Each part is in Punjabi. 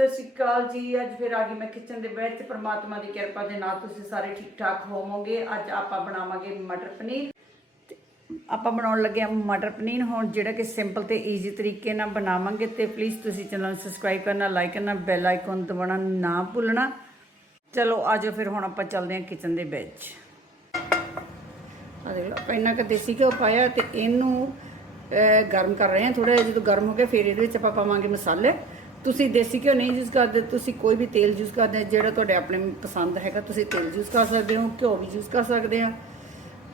ਸਤਿ ਸ਼੍ਰੀ ਅਕਾਲ ਜੀ। ਅੱਜ ਫਿਰ ਆ ਗਈ ਮੈਂ ਕਿਚਨ ਦੇ ਵਿੱਚ ਪਰਮਾਤਮਾ ਦੀ ਕਿਰਪਾ ਦੇ ਨਾਲ ਤੁਸੀਂ ਸਾਰੇ ਠੀਕ ਠਾਕ ਹੋਵੋਗੇ। ਅੱਜ ਆਪਾਂ ਬਣਾਵਾਂਗੇ ਮਟਰ ਪਨੀਰ। ਤੇ ਆਪਾਂ ਬਣਾਉਣ ਲੱਗੇ ਹਾਂ ਮਟਰ ਪਨੀਰ। ਹੁਣ ਜਿਹੜਾ ਕਿ ਸਿੰਪਲ ਤੇ ਈਜ਼ੀ ਤਰੀਕੇ ਨਾਲ ਬਣਾਵਾਂਗੇ ਤੇ ਪਲੀਜ਼ ਤੁਸੀਂ ਚੈਨਲ ਨੂੰ ਸਬਸਕ੍ਰਾਈਬ ਕਰਨਾ ਲਾਈਕ ਕਰਨਾ ਬੈਲ ਆਈਕਨ ਦਬਾਉਣਾ ਨਾ ਭੁੱਲਣਾ। ਚਲੋ ਆਜੋ ਫਿਰ ਹੁਣ ਆਪਾਂ ਚੱਲਦੇ ਹਾਂ ਕਿਚਨ ਦੇ ਵਿੱਚ ਆ ਦੇਖ ਲਓ, ਆਪਾਂ ਇੰਨਾ ਕੁ ਦੇਸੀ ਘਿਓ ਪਾਇਆ ਤੇ ਇਹਨੂੰ ਗਰਮ ਕਰ ਰਹੇ ਹਾਂ। ਥੋੜਾ ਜਿਹਾ ਜਦੋਂ ਗਰਮ ਹੋ ਗਿਆ, ਫਿਰ ਇਹਦੇ ਵਿੱਚ ਆਪਾਂ ਪਾਵਾਂਗੇ ਮਸਾਲੇ। ਤੁਸੀਂ ਦੇਸੀ ਘਿਓ ਨਹੀਂ ਯੂਜ਼ ਕਰਦੇ ਤੁਸੀਂ ਕੋਈ ਵੀ ਤੇਲ ਯੂਜ਼ ਕਰਦੇ ਹੋ, ਜਿਹੜਾ ਤੁਹਾਡੇ ਆਪਣੇ ਪਸੰਦ ਹੈਗਾ ਤੁਸੀਂ ਤੇਲ ਯੂਜ਼ ਕਰ ਸਕਦੇ ਹੋ ਘਿਓ ਵੀ ਯੂਜ਼ ਕਰ ਸਕਦੇ ਆ।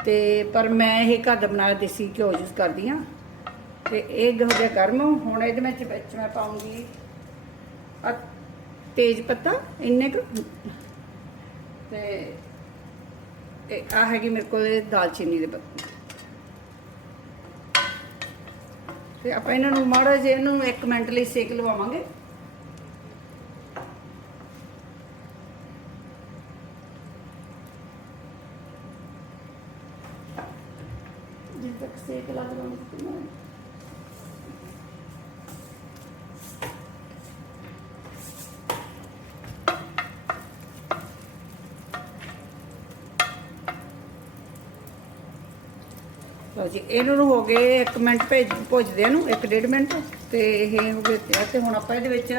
ਤੇ ਪਰ ਮੈਂ ਇਹ ਘਰ ਦਾ ਬਣਾਇਆ ਦੇਸੀ ਘਿਓ ਯੂਜ਼ ਕਰਦੀ ਆ। ਤੇ ਇਹ ਹੋ ਗਿਆ ਗਰਮ ਹੁਣ ਇਹਦੇ ਵਿੱਚ ਵਿੱਚ ਮੈਂ ਪਾਉਂਗੀ ਤੇਜ ਪੱਤਾ ਇੰਨੇ ਕੁ। ਤੇ ਇਹ ਆ ਹੈਗੀ ਮੇਰੇ ਕੋਲ ਦਾਲਚੀਨੀ ਦੇ ਪੱਤੇ। ਤੇ ਆਪਾਂ ਇਹਨਾਂ ਨੂੰ ਮਾੜਾ ਜਿਹਾ ਇਹਨੂੰ 1 ਮਿੰਟ ਲਈ ਸੇਕ ਲਵਾਵਾਂਗੇ। ਜਿੱਦ ਤੱਕ ਸੇਕ ਲੱਗ ਰਿਹਾ ਲਓ ਜੀ, ਇਹਨਾਂ ਨੂੰ ਹੋ ਗਏ 1 ਮਿੰਟ ਭੇਜ ਭੁੱਜਦੇ ਨੂੰ 1.5 ਮਿੰਟ। ਤੇ ਇਹ ਹੋ ਗਏ ਤਿਆਰ, ਤੇ ਹੁਣ ਆਪਾਂ ਇਹਦੇ ਵਿੱਚ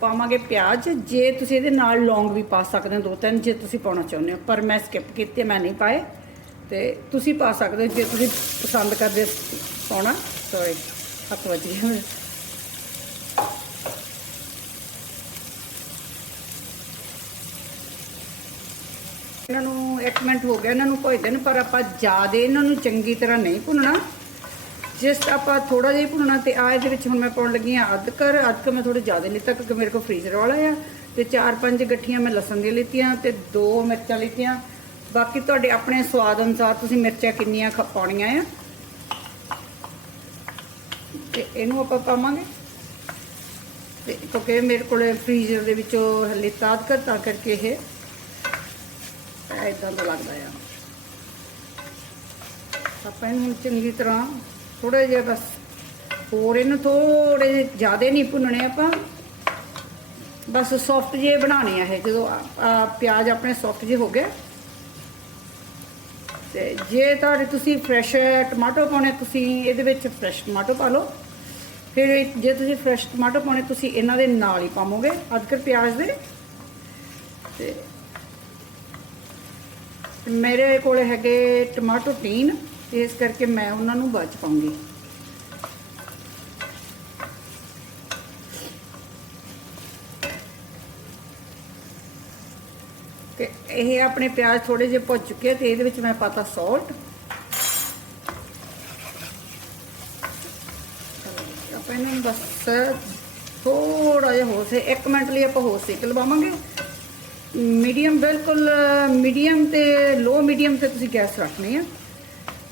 ਪਾਵਾਂਗੇ ਪਿਆਜ਼। ਜੇ ਤੁਸੀਂ ਇਹਦੇ ਨਾਲ ਲੌਂਗ ਵੀ ਪਾ ਸਕਦੇ ਹੋ, ਦੋ ਤਿੰਨ, ਜੇ ਤੁਸੀਂ ਪਾਉਣਾ ਚਾਹੁੰਦੇ ਹੋ। ਪਰ ਮੈਂ ਸਕਿਪ ਕੀਤੇ ਮੈਂ ਨਹੀਂ ਪਾਏ। ਤੇ ਤੁਸੀਂ ਪਾ ਸਕਦੇ ਹੋ, ਜੇ ਤੁਸੀਂ ਪਸੰਦ ਕਰਦੇ ਪਾਉਣਾ। ਸੌਰੀ ਹੱਥ ਵੱਜ ਗਿਆ ਇਹਨਾਂ ਨੂੰ 1 ਮਿੰਟ ਹੋ ਗਿਆ, ਇਹਨਾਂ ਨੂੰ ਭੁੱਜਦੇ ਨੂੰ ਪਰ ਆਪਾਂ ਜ਼ਿਆਦਾ ਇਹਨਾਂ ਨੂੰ ਚੰਗੀ ਤਰ੍ਹਾਂ ਨਹੀਂ ਭੁੰਨਣਾ। ਜਿਸ ਆਪਾਂ ਥੋੜਾ ਜਿਹਾ ਭੁੰਨਣਾ ਤੇ ਆ ਇਹਦੇ ਵਿੱਚ ਹੁਣ ਮੈਂ ਪਾਉਣ ਲੱਗੀ ਆ ਅਦਕਰ ਅਦਰਕ ਮੈਂ ਥੋੜੇ ਜ਼ਿਆਦਾ ਲਿੱਤਾ ਕਿਉਂਕਿ ਮੇਰੇ ਕੋਲ ਫ੍ਰੀਜ਼ਰ ਵਾਲਾ ਆ। ਤੇ ਚਾਰ ਪੰਜ ਗੱਠੀਆਂ ਮੈਂ ਲਸਣ ਦੀਆਂ ਲਿੱਤੀਆਂ ਤੇ ਦੋ ਮਿਰਚਾਂ ਲਿੱਤੀਆਂ। ਬਾਕੀ ਤੁਹਾਡੇ ਆਪਣੇ ਸਵਾਦ ਅਨੁਸਾਰ ਤੁਸੀਂ ਮਿਰਚਾਂ ਕਿੰਨੀਆਂ ਖ- ਪਾਉਣੀਆਂ ਆ। ਤੇ ਇਹਨੂੰ ਆਪਾਂ ਪਾਵਾਂਗੇ। ਤੇ ਕਿਉਂਕਿ ਮੇਰੇ ਕੋਲ ਫ੍ਰੀਜ਼ਰ ਦੇ ਵਿੱਚੋਂ ਲਿੱਤਾ ਅਦਰਕ ਤਾਂ ਕਰਕੇ ਇਹ ਇਦਾਂ ਦਾ ਲੱਗਦਾ ਆ। ਆਪਾਂ ਇਹਨੂੰ ਚੰਗੀ ਤਰ੍ਹਾਂ ਥੋੜਾ ਜਿਹਾ ਬਸ ਹੋਰ ਇਹਨੂੰ ਥੋੜੇ ਜਿਹੇ ਜ਼ਿਆਦਾ ਨਹੀਂ ਭੁੰਨਣੇ ਆਪਾਂ। ਬਸ ਸੌਫਟ ਜਿਹੇ ਬਣਾਉਣੇ ਆ ਇਹ, ਜਦੋਂ ਪਿਆਜ਼ ਆਪਣੇ ਸੌਫਟ ਜਿਹੇ ਹੋ ਗਏ। ਤੇ ਜੇ ਤੁਹਾਡੇ ਤੁਸੀਂ ਫਰੈਸ਼ ਟਮਾਟੋ ਪਾਉਣੇ, ਤੁਸੀਂ ਇਹਦੇ ਵਿੱਚ ਫਰੈਸ਼ ਟਮਾਟੋ ਪਾ ਲਓ। ਫਿਰ ਜੇ ਤੁਸੀਂ ਫਰੈਸ਼ ਟਮਾਟੋ ਪਾਉਣੇ, ਤੁਸੀਂ ਇਹਨਾਂ ਦੇ ਨਾਲ ਹੀ ਪਾਵੋਗੇ, ਅਦਰਕ ਪਿਆਜ਼ ਦੇ। ਤੇ ਮੇਰੇ ਕੋਲ ਹੈਗੇ ਟਮਾਟੋ ਟੀਨ ਇਸ ਕਰਕੇ ਮੈਂ ਉਹਨਾਂ ਨੂੰ ਬਾਅਦ ਪਾਉਂਗੀ। ਤੇ ਇਹ ਆਪਣੇ ਪਿਆਜ਼ ਥੋੜੇ ਜਿਹੇ ਭੁੱਜ ਚੁੱਕੇ ਤੇ ਇਹਦੇ ਵਿੱਚ ਮੈਂ ਪਾਤਾ ਸਾਲਟ ਆਪਾਂ ਇਹਨਾਂ ਨੂੰ ਬਸ ਥੋੜਾ ਜਿਹਾ ਹੋਰ ਸੇ 1 ਮਿੰਟ ਲਈ ਆਪਾਂ ਹੋਰ ਸੇਕ ਲਵਾਵਾਂਗੇ। ਮੀਡੀਅਮ, ਬਿਲਕੁਲ ਮੀਡੀਅਮ ਤੇ ਲੋ ਮੀਡੀਅਮ ਤੇ ਤੁਸੀਂ ਗੈਸ ਰੱਖਣੀ ਆ।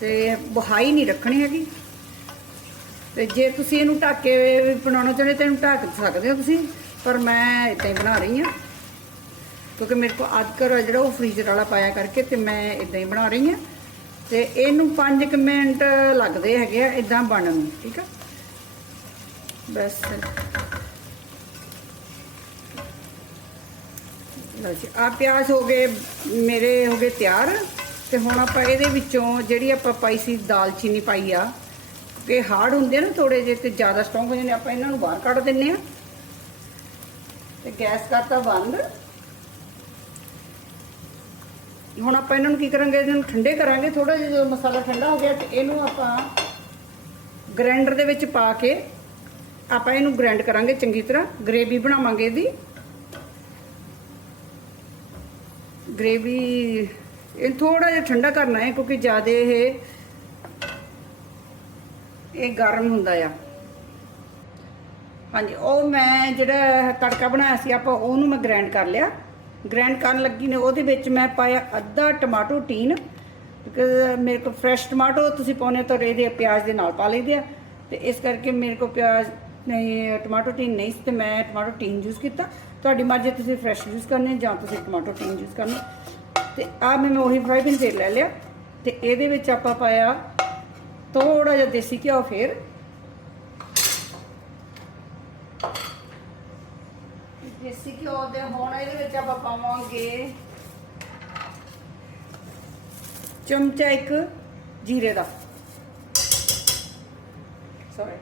ਤੇ ਹਾਈ ਨਹੀਂ ਰੱਖਣੀ ਹੈਗੀ। ਤੇ ਜੇ ਤੁਸੀਂ ਇਹਨੂੰ ਢੱਕ ਬਣਾਉਣਾ ਚਾਹੁੰਦੇ ਤਾਂ ਇਹਨੂੰ ਢੱਕ ਸਕਦੇ ਹੋ ਤੁਸੀਂ, ਪਰ ਮੈਂ ਇਦਾਂ ਹੀ ਬਣਾ ਰਹੀ ਹਾਂ। ਕਿਉਂਕਿ ਮੇਰੇ ਕੋਲ ਅਦਕਰ ਜਿਹੜਾ ਉਹ ਫ੍ਰੀਜ਼ਰ ਵਾਲਾ ਪਾਇਆ ਕਰਕੇ ਤੇ ਮੈਂ ਇਦਾਂ ਹੀ ਬਣਾ ਰਹੀ ਹਾਂ। ਤੇ ਇਹਨੂੰ 5 ਮਿੰਟ ਲੱਗਦੇ ਹੈਗੇ ਆ ਇਦਾਂ ਬਣਨ ਨੂੰ, ਠੀਕ ਆ? ਬਸ। ਲਓ ਜੀ ਆ ਪਿਆਜ਼ ਹੋ ਗਏ, ਮੇਰੇ ਹੋ ਗਏ ਤਿਆਰ। ਤੇ ਹੁਣ ਆਪਾਂ ਇਹਦੇ ਵਿੱਚੋਂ ਜਿਹੜੀ ਆਪਾਂ ਪਾਈ ਸੀ ਦਾਲਚੀਨੀ ਪਾਈ ਆ ਕਿ ਹਾਰਡ ਹੁੰਦੇ ਆ ਨਾ ਥੋੜੇ ਜਿਹੇ ਤੇ ਜ਼ਿਆਦਾ ਸਟਰੋਂਗ ਹੋ ਜਾਂਦੇ ਆਪਾਂ ਇਹਨਾਂ ਨੂੰ ਬਾਹਰ ਕੱਢ ਦਿੰਨੇ ਆ। ਤੇ ਗੈਸ ਕਰਤਾ ਬੰਦ। ਹੁਣ ਆਪਾਂ ਇਹਨਾਂ ਨੂੰ ਕੀ ਕਰਾਂਗੇ, ਇਹਨਾਂ ਨੂੰ ਠੰਡੇ ਕਰਾਂਗੇ ਥੋੜਾ ਜਿਹਾ ਜਦੋਂ ਮਸਾਲਾ ਠੰਡਾ ਹੋ ਗਿਆ ਤੇ ਇਹਨੂੰ ਆਪਾਂ ਗ੍ਰਾਈਂਡਰ ਦੇ ਵਿੱਚ ਪਾ ਕੇ ਆਪਾਂ ਇਹਨੂੰ ਗ੍ਰਾਈਂਡ ਕਰਾਂਗੇ ਚੰਗੀ ਤਰ੍ਹਾਂ ਗ੍ਰੇਵੀ ਬਣਾਵਾਂਗੇ ਇਹਦੀ। ਗ੍ਰੇਵੀ, ਇਹ ਥੋੜਾ ਜਿਹਾ ਠੰਡਾ ਕਰਨਾ ਹੈ ਕਿਉਂਕਿ ਜ਼ਿਆਦਾ ਇਹ ਇਹ ਗਰਮ ਹੁੰਦਾ ਆ। ਹਾਂਜੀ, ਉਹ ਮੈਂ ਜਿਹੜਾ ਤੜਕਾ ਬਣਾਇਆ ਸੀ, ਆਪਾਂ ਉਹਨੂੰ ਮੈਂ ਗ੍ਰਾਈਂਡ ਕਰ ਲਿਆ। ਗ੍ਰਾਈਂਡ ਕਰਨ ਲੱਗੀ ਨੇ, ਉਹਦੇ ਵਿੱਚ ਮੈਂ ਪਾਇਆ ਅੱਧਾ ਟਮਾਟੋ ਟੀਨ ਮੇਰੇ ਕੋਲ ਫਰੈਸ਼ ਟਮਾਟੋ ਤੁਸੀਂ ਪਾਉਨੇ ਤਾਂ ਇਹਦੇ ਪਿਆਜ਼ ਦੇ ਨਾਲ ਪਾ ਲਈਦੇ ਆ। ਤੇ ਇਸ ਕਰਕੇ ਮੇਰੇ ਕੋਲ ਪਿਆਜ਼ ਨਹੀਂ ਟਮਾਟੋ ਟੀਨ ਨਹੀਂ ਸੀ, ਤੇ ਮੈਂ ਟਮਾਟੋ ਟੀਨ ਯੂਜ਼ ਕੀਤਾ। ਤੁਹਾਡੀ ਮਰਜ਼ੀ ਤੁਸੀਂ ਫਰੈਸ਼ ਯੂਜ਼ ਕਰਨੇ ਜਾਂ ਤੁਸੀਂ ਟਮਾਟੋ ਟੀਨ ਯੂਜ਼ ਕਰਨੇ। ਤੇ ਆ ਮੈਂ ਉਹੀ ਫਰਾਈ ਪੈਨ ਤੇਲ ਲੈ ਲਿਆ। ਤੇ ਇਹਦੇ ਵਿੱਚ ਆਪਾਂ ਪਾਇਆ ਥੋੜਾ ਜਿਹਾ ਦੇਸੀ ਘਿਓ ਫੇਰ। ਦੇਸੀ ਘਿਓ ਦੇ ਹੁਣ ਇਹਦੇ ਵਿੱਚ ਆਪਾਂ ਪਾਵਾਂਗੇ ਚਮਚਾ ਇੱਕ ਜੀਰੇ ਦਾ। ਸੌਰੀ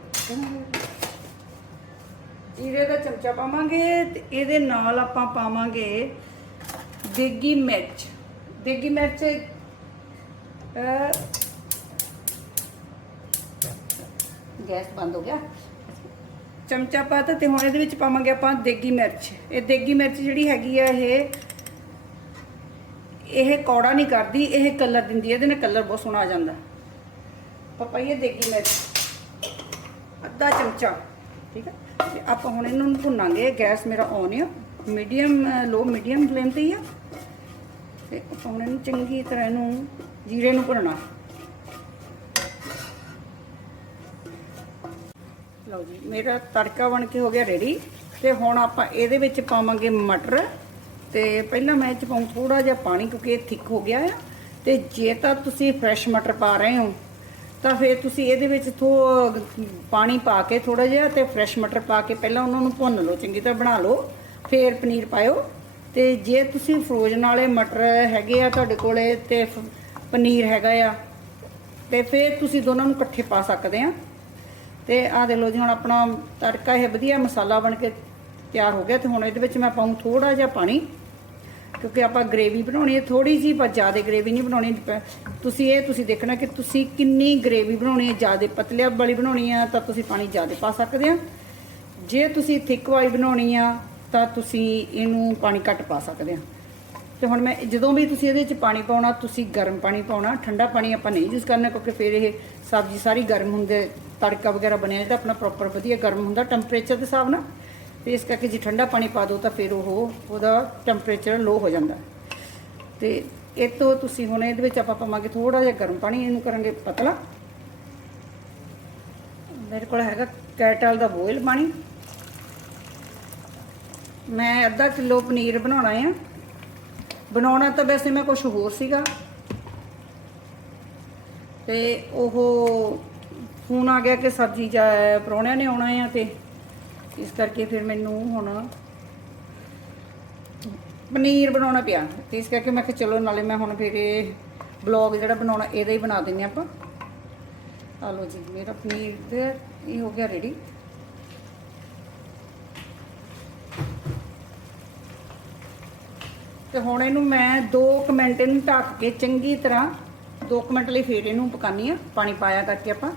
ਜੀਰੇ ਦਾ ਚਮਚਾ ਪਾਵਾਂਗੇ ਤੇ ਇਹਦੇ ਨਾਲ ਆਪਾਂ ਪਾਵਾਂਗੇ ਦੇਗੀ ਮਿਰਚ। ਦੇਗੀ ਮਿਰਚ ਗੈਸ ਬੰਦ ਹੋ ਗਿਆ। ਚਮਚਾ ਪਾਤਾ ਤੇ ਹੁਣ ਇਹਦੇ ਵਿੱਚ ਪਾਵਾਂਗੇ ਆਪਾਂ ਦੇਗੀ ਮਿਰਚ। ਇਹ ਦੇਗੀ ਮਿਰਚ ਜਿਹੜੀ ਹੈਗੀ ਆ ਇਹ ਇਹ ਕੌੜਾ ਨਹੀਂ ਕਰਦੀ, ਇਹ ਕਲਰ ਦਿੰਦੀ ਹੈ ਇਹਦੇ ਨਾਲ ਕਲਰ ਬਹੁਤ ਸੋਹਣਾ ਆ ਜਾਂਦਾ। ਪਪਾਈਏ ਦੇਗੀ ਮਿਰਚ। ਅੱਧਾ ਚਮਚਾ, ਠੀਕ ਹੈ ਤੇ ਆਪਾਂ ਹੁਣ ਇਹਨਾਂ ਨੂੰ ਭੁੰਨਾਂਗੇ। ਗੈਸ ਮੇਰਾ ਔਨ ਆ। ਮੀਡੀਅਮ ਲੋ ਮੀਡੀਅਮ ਫਲੇਮ ਤੇ ਹੀ ਆ। ਤੇ ਆਪਾਂ ਹੁਣ ਇਹਨੂੰ ਚੰਗੀ ਤਰ੍ਹਾਂ ਇਹਨੂੰ ਜੀਰੇ ਨੂੰ ਭੁੰਨਣਾ। ਲਓ ਜੀ, ਮੇਰਾ ਤੜਕਾ ਬਣ ਕੇ ਹੋ ਗਿਆ ਰੈਡੀ ਤੇ ਹੁਣ ਆਪਾਂ ਇਹਦੇ ਵਿੱਚ ਪਾਵਾਂਗੇ ਮਟਰ। ਤੇ ਪਹਿਲਾਂ ਮੈਂ ਇਹ ਚ ਪਾਉਂ ਥੋੜਾ ਜਿਹਾ ਪਾਣੀ, ਕਿਉਂਕਿ ਇਹ ਥਿਕ ਹੋ ਗਿਆ ਆ। ਤੇ ਜੇ ਤਾਂ ਤੁਸੀਂ ਫਰੈਸ਼ ਮਟਰ ਪਾ ਰਹੇ ਹੋ ਤਾਂ ਫਿਰ ਤੁਸੀਂ ਇਹਦੇ ਵਿੱਚ ਥੋ ਪਾਣੀ ਪਾ ਕੇ ਥੋੜਾ ਜਿਹਾ ਤੇ ਫਰੈਸ਼ ਮਟਰ ਪਾ ਕੇ ਪਹਿਲਾਂ ਉਹਨਾਂ ਨੂੰ ਭੁੰਨ ਲਓ, ਚੰਗੀ ਤਰ੍ਹਾਂ ਬਣਾ ਲਓ, ਫਿਰ ਪਨੀਰ ਪਾਇਓ। ਤੇ ਜੇ ਤੁਸੀਂ ਫਰੋਜ਼ਨ ਵਾਲੇ ਮਟਰ ਹੈਗੇ ਆ ਤੁਹਾਡੇ ਕੋਲੇ ਤੇ ਫ- ਪਨੀਰ ਹੈਗਾ ਆ, ਤੇ ਫਿਰ ਤੁਸੀਂ ਦੋਨਾਂ ਨੂੰ ਇਕੱਠੇ ਪਾ ਸਕਦੇ ਆ। ਤੇ ਆਹ ਦੇ ਲਓ ਜੀ, ਹੁਣ ਆਪਣਾ ਤੜਕਾ ਇਹ ਵਧੀਆ ਮਸਾਲਾ ਬਣ ਕੇ ਤਿਆਰ ਹੋ ਗਿਆ ਤੇ ਹੁਣ ਇਹਦੇ ਵਿੱਚ ਮੈਂ ਪਾਉਂ ਥੋੜਾ ਜਿਹਾ ਪਾਣੀ ਕਿਉਂਕਿ ਆਪਾਂ ਗ੍ਰੇਵੀ ਬਣਾਉਣੀ ਹੈ ਥੋੜੀ ਜੀ ਪਰ ਜ਼ਿਆਦਾ ਗ੍ਰੇਵੀ ਨਹੀਂ ਬਣਾਉਣੀ। ਤੁਸੀਂ ਇਹ ਤੁਸੀਂ ਦੇਖਣਾ ਕਿ ਤੁਸੀਂ ਕਿੰਨੀ ਗ੍ਰੇਵੀ ਬਣਾਉਣੀ ਹੈ, ਜ਼ਿਆਦਾ ਪਤਲੇ ਵਾਲੀ ਬਣਾਉਣੀ ਆ, ਤਾਂ ਤੁਸੀਂ ਪਾਣੀ ਜ਼ਿਆਦਾ ਪਾ ਸਕਦੇ ਆ। ਜੇ ਤੁਸੀਂ ਥਿਕ ਵਾਲੀ ਬਣਾਉਣੀ ਆ, ਤਾਂ ਤੁਸੀਂ ਇਹਨੂੰ ਪਾਣੀ ਘੱਟ ਪਾ ਸਕਦੇ ਆ। ਤੇ ਹੁਣ ਮੈਂ ਜਦੋਂ ਵੀ ਤੁਸੀਂ ਇਹਦੇ ਵਿੱਚ ਪਾਣੀ ਪਾਉਣਾ, ਤੁਸੀਂ ਗਰਮ ਪਾਣੀ ਪਾਉਣਾ, ਠੰਡਾ ਪਾਣੀ ਆਪਾਂ ਨਹੀਂ ਯੂਜ਼ ਕਰਨਾ, ਕਿਉਂਕਿ ਫਿਰ ਇਹ ਸਬਜ਼ੀ ਸਾਰੀ ਗਰਮ ਹੁੰਦੇ, ਤੜਕਾ ਵਗੈਰਾ ਬਣਿਆ ਤਾਂ ਆਪਣਾ ਪ੍ਰੋਪਰ ਵਧੀਆ ਗਰਮ ਹੁੰਦਾ ਟੈਂਪਰੇਚਰ ਦੇ ਹਿਸਾਬ ਨਾਲ। ਤੇ ਇਸ ਕਰਕੇ ਜੇ ਠੰਡਾ ਪਾਣੀ ਪਾ ਦਿਓ ਤਾਂ ਫਿਰ ਉਹ ਉਹਦਾ ਟੈਂਪਰੇਚਰ ਲੋ ਹੋ ਜਾਂਦਾ। ਤੇ ਇਹ ਤੋਂ ਤੁਸੀਂ ਹੁਣ ਇਹਦੇ ਵਿੱਚ ਆਪਾਂ ਪਾਵਾਂਗੇ ਥੋੜਾ ਜਿਹਾ ਗਰਮ ਪਾਣੀ, ਇਹਨੂੰ ਕਰਾਂਗੇ ਪਤਲਾ। ਮੇਰੇ ਕੋਲ ਹੈਗਾ ਕੈਟਲ ਦਾ ਬੋਇਲ ਪਾਣੀ। ਮੈਂ ਅੱਧਾ ਕਿਲੋ ਪਨੀਰ ਬਣਾਉਣਾ ਆ। ਬਣਾਉਣਾ ਤਾਂ ਵੈਸੇ ਮੈਂ ਕੁਝ ਹੋਰ ਸੀਗਾ। ਤੇ ਉਹ ਫੋਨ ਆ ਗਿਆ ਕਿ ਸਬਜ਼ੀ ਜਾ ਪਰੌਣਿਆਂ ਨੇ ਆਉਣਾ ਆ ਤੇ ਇਸ ਕਰਕੇ ਫਿਰ ਮੈਨੂੰ ਹੁਣ ਪਨੀਰ ਬਣਾਉਣਾ ਪਿਆ। ਤੇ ਇਸ ਕਰਕੇ ਮੈਂ ਕਿਹਾ ਚਲੋ ਨਾਲੇ ਮੈਂ ਹੁਣ ਫਿਰ ਇਹ ਬਲੌਗ ਜਿਹੜਾ ਬਣਾਉਣਾ, ਇਹਦਾ ਹੀ ਬਣਾ ਦਿੰਨੇ ਆਪਾਂ। ਆ ਲਓ ਜੀ, ਮੇਰਾ ਪਨੀਰ ਤੇ ਇਹ ਹੋ ਗਿਆ ਰੈਡੀ ਤੇ ਹੁਣ ਇਹਨੂੰ ਮੈਂ 2 ਮਿੰਟ ਇਹਨੂੰ ਢੱਕ ਕੇ ਚੰਗੀ ਤਰ੍ਹਾਂ 2 ਮਿੰਟ ਲਈ ਫੇਰ ਇਹਨੂੰ ਪਕਾਨੀ ਆ ਪਾਣੀ ਪਾਇਆ ਕਰਕੇ ਆਪਾਂ।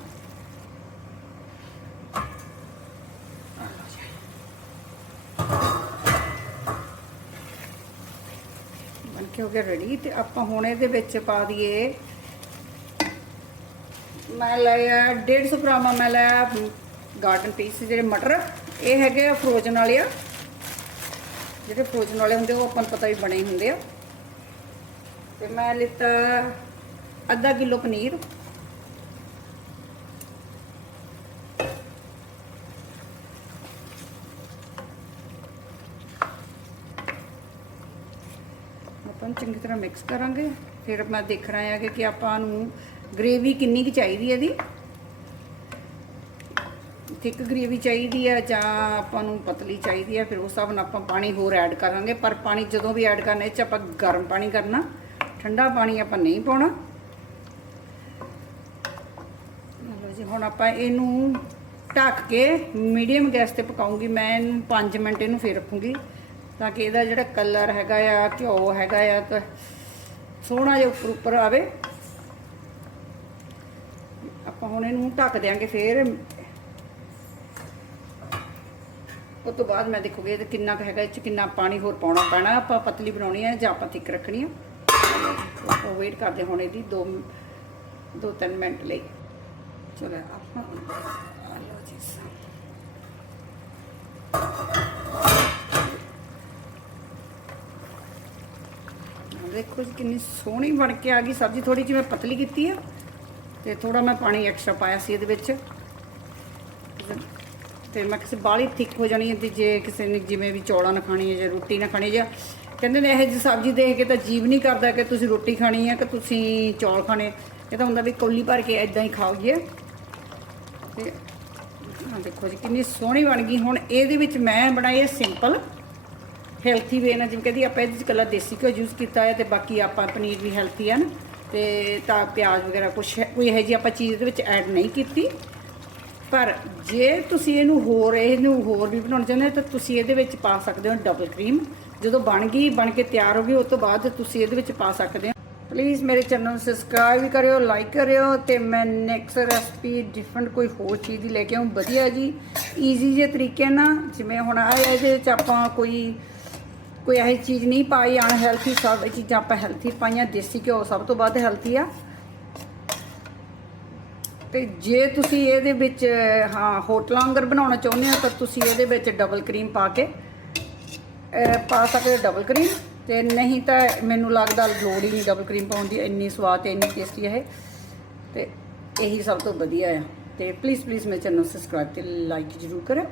ਕੇ ਹੋ ਗਿਆ ਰੈਡੀ ਤੇ ਆਪਾਂ ਹੁਣ ਇਹਦੇ ਵਿੱਚ ਪਾ ਦਈਏ। ਮੈਂ ਲਿਆ 150 ਗ੍ਰਾਮ ਮੈਂ ਲਿਆ ਗਾਰਡਨ ਪੀਸ ਜਿਹੜੇ ਮਟਰ, ਇਹ ਹੈਗੇ ਆ ਫਰੋਜ਼ਨ ਵਾਲੇ ਆ। ਜਿਹੜੇ ਫਰੋਜ਼ਨ ਵਾਲੇ ਹੁੰਦੇ ਉਹ ਆਪਾਂ ਨੂੰ ਪਤਾ ਹੀ ਬਣੇ ਹੁੰਦੇ ਆ। ਤੇ ਮੈਂ ਲਿੱਤਾ ਅੱਧਾ ਕਿਲੋ ਪਨੀਰ। ਚੰਗੀ ਤਰ੍ਹਾਂ ਮਿਕਸ ਕਰਾਂਗੇ। ਫਿਰ ਮੈਂ ਦੇਖਣਾ ਹੈ ਕਿ ਕਿ ਆਪਾਂ ਨੂੰ ਗ੍ਰੇਵੀ ਕਿੰਨੀ ਕੁ ਚਾਹੀਦੀ ਹੈ ਇਹਦੀ। ਥਿਕ ਗ੍ਰੇਵੀ ਚਾਹੀਦੀ ਹੈ ਜਾਂ ਆਪਾਂ ਨੂੰ ਪਤਲੀ ਚਾਹੀਦੀ ਹੈ, ਫਿਰ ਉਸ ਹਿਸਾਬ ਨਾਲ ਆਪਾਂ ਪਾਣੀ ਹੋਰ ਐਡ ਕਰਾਂਗੇ। ਪਰ ਪਾਣੀ ਜਦੋਂ ਵੀ ਐਡ ਕਰਨਾ, ਇਹ ਚ ਆਪਾਂ ਗਰਮ ਪਾਣੀ ਕਰਨਾ। ਠੰਡਾ ਪਾਣੀ ਆਪਾਂ ਨਹੀਂ ਪਾਉਣਾ। ਲਓ ਜੀ, ਹੁਣ ਆਪਾਂ ਇਹਨੂੰ ਢੱਕ ਕੇ ਮੀਡੀਅਮ ਗੈਸ ਤੇ ਪਕਾਉਂਗੀ। ਮੈਂ ਇਹਨੂੰ 5 ਮਿੰਟ ਇਹਨੂੰ ਫੇਰ ਰੱਖੂੰਗੀ। ਤਾਂ ਕਿ ਇਹਦਾ ਜਿਹੜਾ ਕਲਰ ਹੈਗਾ ਆ, ਘਿਓ ਹੈਗਾ ਆ, ਤਾਂ ਸੋਹਣਾ ਜਿਹਾ ਉੱਪਰ ਉੱਪਰ ਆਵੇ। ਆਪਾਂ ਹੁਣ ਇਹਨੂੰ ਢੱਕ ਦਿਆਂਗੇ ਫੇਰ। ਉਸ ਤੋਂ ਬਾਅਦ ਮੈਂ ਦੇਖੋਗੇ ਇਹ ਕਿੰਨਾ ਕੁ ਹੈਗਾ, ਇਹ ਚ ਕਿੰਨਾ ਪਾਣੀ ਹੋਰ ਪਾਉਣਾ ਪੈਣਾ। ਆਪਾਂ ਪਤਲੀ ਬਣਾਉਣੀ ਹੈ ਜਾਂ ਆਪਾਂ ਥਿੱਕ ਰੱਖਣੀ ਹੈ ਆਪਾਂ ਵੇਟ ਕਰਦੇ ਹੁਣ ਇਹਦੀ 2 ਦੋ 3 ਮਿੰਟ ਲਈ। ਚਲੋ ਆਪਾਂ ਆ ਲਓ ਜੀ ਸਾ- ਆਹ ਦੇਖੋ ਜੀ, ਕਿੰਨੀ ਸੋਹਣੀ ਬਣ ਕੇ ਆ ਗਈ ਸਬਜ਼ੀ। ਥੋੜੀ ਜਿਹੀ ਮੈਂ ਪਤਲੀ ਕੀਤੀ ਆ ਤੇ ਥੋੜਾ ਮੈਂ ਪਾਣੀ ਐਕਸਟਰਾ ਪਾਇਆ ਸੀ ਇਹਦੇ ਵਿੱਚ। ਤੇ ਮੈਂ ਕਿਸੇ ਬਾਲੀ ਥਿੱਕ ਹੋ ਜਾਣੀ ਹੈ ਤੇ ਜੇ ਕਿਸੇ ਨੇ ਜਿਵੇਂ ਵੀ ਚੌਲਾਂ ਨਾ ਖਾਣੀ ਹੈ ਜਾਂ ਰੋਟੀ ਨਾ ਖਾਣੀ ਜਾਂ ਕਹਿੰਦੇ ਨੇ ਇਹ ਜਿਹੀ ਸਬਜ਼ੀ ਦੇਖ ਕੇ ਤਾਂ ਜੀਵ ਨਹੀਂ ਕਰਦਾ ਕਿ ਤੁਸੀਂ ਰੋਟੀ ਖਾਣੀ ਹੈ ਕਿ ਤੁਸੀਂ ਚੌਲ ਖਾਣੇ। ਇਹ ਤਾਂ ਹੁੰਦਾ ਵੀ ਕੌਲੀ ਭਰ ਕੇ ਐਦਾਂ ਹੀ ਖਾਓਗੇ ਤੇ ਆਹ ਦੇਖੋ ਜੀ, ਕਿੰਨੀ ਸੋਹਣੀ ਬਣ ਗਈ। ਹੁਣ ਇਹਦੇ ਵਿੱਚ ਮੈਂ ਬਣਾਈ ਹੈ ਸਿੰਪਲ ਹੈਲਥੀ ਵੇ ਨਾਲ ਜਿਵੇਂ ਕਹਿੰਦੀ ਆਪਾਂ ਇਹਦੇ ਚ ਕੱਲਾ ਦੇਸੀ ਘਿਓ ਯੂਜ਼ ਕੀਤਾ ਹੈ ਤੇ ਬਾਕੀ ਆਪਾਂ ਪਨੀਰ ਵੀ ਹੈਲਥੀ ਹਨ ਨਾ, ਤੇ ਤਾਂ ਪਿਆਜ਼ ਵਗੈਰਾ ਕੁਛ ਕੋਈ ਇਹੋ ਜਿਹੀ ਆਪਾਂ ਚੀਜ਼ ਇਹਦੇ ਵਿੱਚ ਐਡ ਨਹੀਂ ਕੀਤੀ। ਪਰ ਜੇ ਤੁਸੀਂ ਇਹਨੂੰ ਹੋਰ ਇਹਨੂੰ ਹੋਰ ਵੀ ਬਣਾਉਣਾ ਚਾਹੁੰਦੇ ਤਾਂ ਤੁਸੀਂ ਇਹਦੇ ਵਿੱਚ ਪਾ ਸਕਦੇ ਹੋ ਡਬਲ ਕਰੀਮ ਜਦੋਂ ਬਣ ਗਈ, ਬਣ ਕੇ ਤਿਆਰ ਹੋ ਗਈ, ਉਸ ਤੋਂ ਬਾਅਦ ਤੁਸੀਂ ਇਹਦੇ ਵਿੱਚ ਪਾ ਸਕਦੇ ਹੋ। ਪਲੀਜ਼ ਮੇਰੇ ਚੈਨਲ ਨੂੰ ਸਬਸਕ੍ਰਾਈਬ ਕਰਿਓ ਲਾਈਕ ਕਰਿਓ ਤੇ ਮੈਂ ਨੈਕਸਟ ਰੈਸਪੀ ਡਿਫਰੈਂਟ ਕੋਈ ਹੋਰ ਚੀਜ਼ ਦੀ ਲੈ ਕੇ ਆਉਂ ਵਧੀਆ ਜੀ ਈਜ਼ੀ ਜਿਹੇ ਤਰੀਕੇ ਨਾਲ ਜਿਵੇਂ ਹੁਣ ਆਇਆ ਇਹਦੇ ਵਿੱਚ ਆਪਾਂ ਕੋਈ ਕੋਈ ਇਹੋ ਚੀਜ਼ ਨਹੀਂ ਪਾਈ ਅਨਹੈਲਥੀ ਸਭ ਚੀਜ਼ਾਂ ਆਪਾਂ ਹੈਲਥੀ ਪਾਈਆਂ, ਦੇਸੀ ਘਿਓ ਸਭ ਤੋਂ ਵੱਧ ਹੈਲਥੀ ਆ। ਤੇ ਜੇ ਤੁਸੀਂ ਇਹਦੇ ਵਿੱਚ, ਹਾਂ ਹੋਟਲਾਂ ਵਾਂਗਰ ਬਣਾਉਣਾ ਚਾਹੁੰਦੇ ਹੋ, ਤਾਂ ਤੁਸੀਂ ਇਹਦੇ ਵਿੱਚ ਡਬਲ ਕਰੀਮ ਪਾ ਕੇ ਪਾ ਸਕਦੇ ਹੋ ਡਬਲ ਕਰੀਮ ਤੇ ਨਹੀਂ ਤਾਂ ਮੈਨੂੰ ਲੱਗਦਾ ਲੋੜ ਹੀ ਨਹੀਂ ਡਬਲ ਕਰੀਮ ਪਾਉਣ ਦੀ, ਇੰਨੀ ਸਵਾਦ ਤੇ ਇੰਨੀ ਟੇਸਟੀ ਹੈ ਇਹ। ਤੇ ਇਹੀ ਸਭ ਤੋਂ ਵਧੀਆ ਆ। ਤੇ ਪਲੀਜ਼ ਪਲੀਜ਼ ਮੇਰੇ ਚੈਨਲ ਨੂੰ ਸਬਸਕ੍ਰਾਈਬ ਤੇ ਲਾਈਕ ਜ਼ਰੂਰ ਕਰੋ